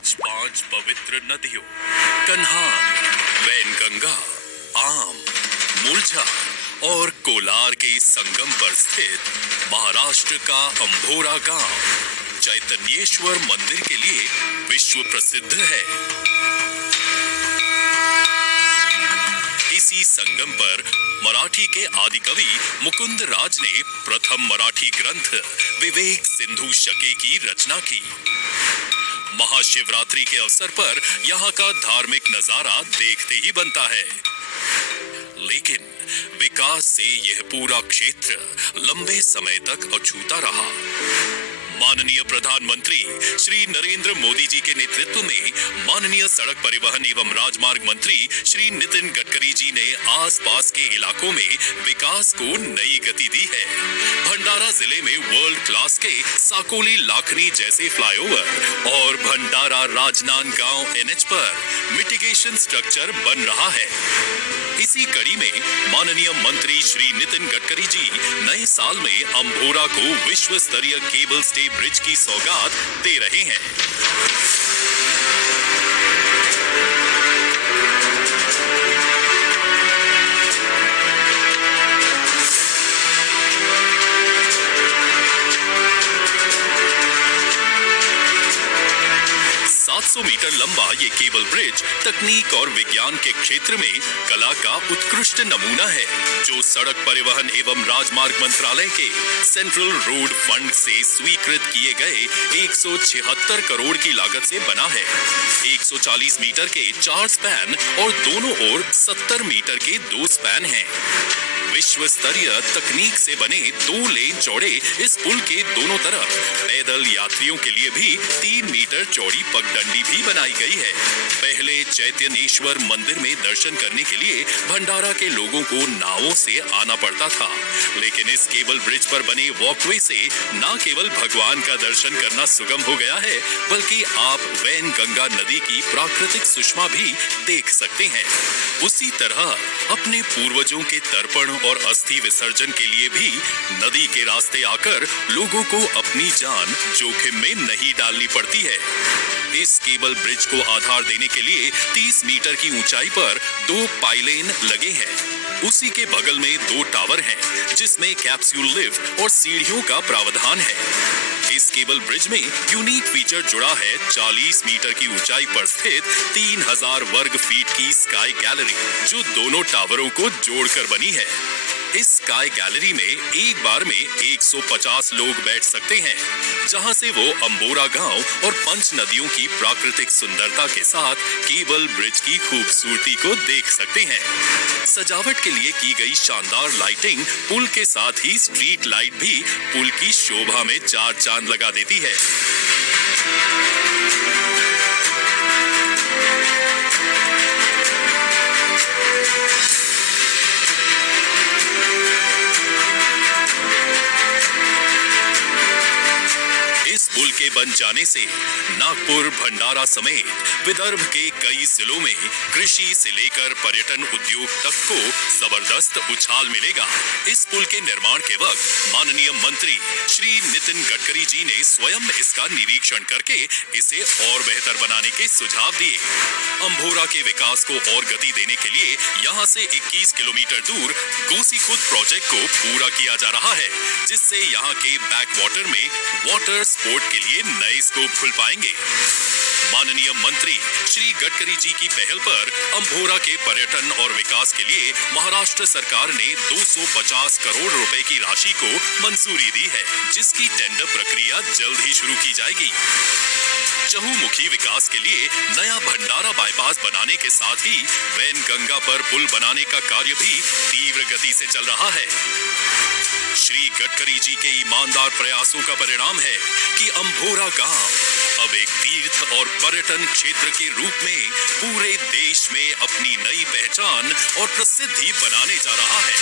पांच पवित्र नदियों कन्हान, वैनगंगा, आम, मुलझा और कोलार के संगम पर स्थित महाराष्ट्र का अंभोरा गांव चैतन्येश्वर मंदिर के लिए विश्व प्रसिद्ध है। इसी संगम पर मराठी के आदि कवि मुकुंद राज ने प्रथम मराठी ग्रंथ विवेक सिंधु शके की रचना की। महाशिवरात्रि के अवसर पर यहाँ का धार्मिक नजारा देखते ही बनता है। लेकिन विकास से यह पूरा क्षेत्र लंबे समय तक अछूता रहा। माननीय प्रधानमंत्री श्री नरेंद्र मोदी जी के नेतृत्व में माननीय सड़क परिवहन एवं राजमार्ग मंत्री श्री नितिन गडकरी जी ने आसपास के इलाकों में विकास को नई गति दी है। भंडारा जिले में वर्ल्ड क्लास के साकोली लाखनी जैसे फ्लाईओवर और भंडारा राजनांदगांव एनएच पर मिटिगेशन स्ट्रक्चर बन रहा है। इसी कड़ी में माननीय मंत्री श्री नितिन गडकरी जी नए साल में अंभोरा को विश्व स्तरीय केबल स्टे ब्रिज की सौगात दे रहे हैं। 700 मीटर लंबा ये केबल ब्रिज तकनीक और विज्ञान के क्षेत्र में कला का उत्कृष्ट नमूना है, जो सड़क परिवहन एवं राजमार्ग मंत्रालय के सेंट्रल रोड फंड से स्वीकृत किए गए 176 करोड़ की लागत से बना है। 140 मीटर के 4 स्पैन और दोनों ओर 70 मीटर के 2 स्पैन हैं। विश्व स्तरीय तकनीक से बने 2 लेन चौड़े इस पुल के दोनों तरफ पैदल यात्रियों के लिए भी 3 मीटर चौड़ी पगडंडी भी बनाई गई है। पहले चैतन्येश्वर मंदिर में दर्शन करने के लिए भंडारा के लोगों को नावों से आना पड़ता था, लेकिन इस केबल ब्रिज पर बने वॉकवे से न केवल भगवान का दर्शन करना सुगम हो गया है, बल्कि आप वैनगंगा नदी की प्राकृतिक सुषमा भी देख सकते हैं। उसी तरह अपने पूर्वजों के तर्पण और अस्थि विसर्जन के लिए भी नदी के रास्ते आकर लोगों को अपनी जान जोखिम में नहीं डालनी पड़ती है। इस केबल ब्रिज को आधार देने के लिए 30 मीटर की ऊंचाई पर 2 पाइलेन लगे हैं। उसी के बगल में 2 टावर हैं, जिसमें कैप्सूल लिफ्ट और सीढ़ियों का प्रावधान है। इस केबल ब्रिज में यूनिक फीचर जुड़ा है 40 मीटर की ऊंचाई पर स्थित 3000 वर्ग फीट की स्काई गैलरी, जो दोनों टावरों को जोड़कर बनी है। इस स्काई गैलरी में एक बार में 150 लोग बैठ सकते हैं, जहां से वो अंबोरा गांव और पंच नदियों की प्राकृतिक सुंदरता के साथ केबल ब्रिज की खूबसूरती को देख सकते हैं। सजावट के लिए की गई शानदार लाइटिंग पुल के साथ ही स्ट्रीट लाइट भी पुल की शोभा में 4 चांद लगा देती है। पुल के बन जाने से नागपुर, भंडारा समेत विदर्भ के कई जिलों में कृषि से लेकर पर्यटन उद्योग तक को जबरदस्त उछाल मिलेगा। इस पुल के निर्माण के वक्त माननीय मंत्री श्री नितिन गडकरी जी ने स्वयं इसका निरीक्षण करके इसे और बेहतर बनाने के सुझाव दिए। अंभोरा के विकास को और गति देने के लिए यहाँ से 21 किलोमीटर दूर गोसीखुद प्रोजेक्ट को पूरा किया जा रहा है, जिससे यहाँ के बैक वाटर में वाटर स्पोर्ट के लिए नए स्कोप खुल पाएंगे। माननीय मंत्री श्री गडकरी जी की पहल पर अंभोरा के पर्यटन और विकास के लिए महाराष्ट्र सरकार ने 250 करोड़ रुपए की राशि को मंजूरी दी है, जिसकी टेंडर प्रक्रिया जल्द ही शुरू की जाएगी। चहुमुखी विकास के लिए नया भंडारा बाईपास बनाने के साथ ही वैनगंगा पर पुल बनाने का कार्य भी तीव्र गति से चल रहा है। श्री गडकरी जी के ईमानदार प्रयासों का परिणाम है कि अंभोरा गांव अब एक तीर्थ और पर्यटन क्षेत्र के रूप में पूरे देश में अपनी नई पहचान और प्रसिद्धि बनाने जा रहा है।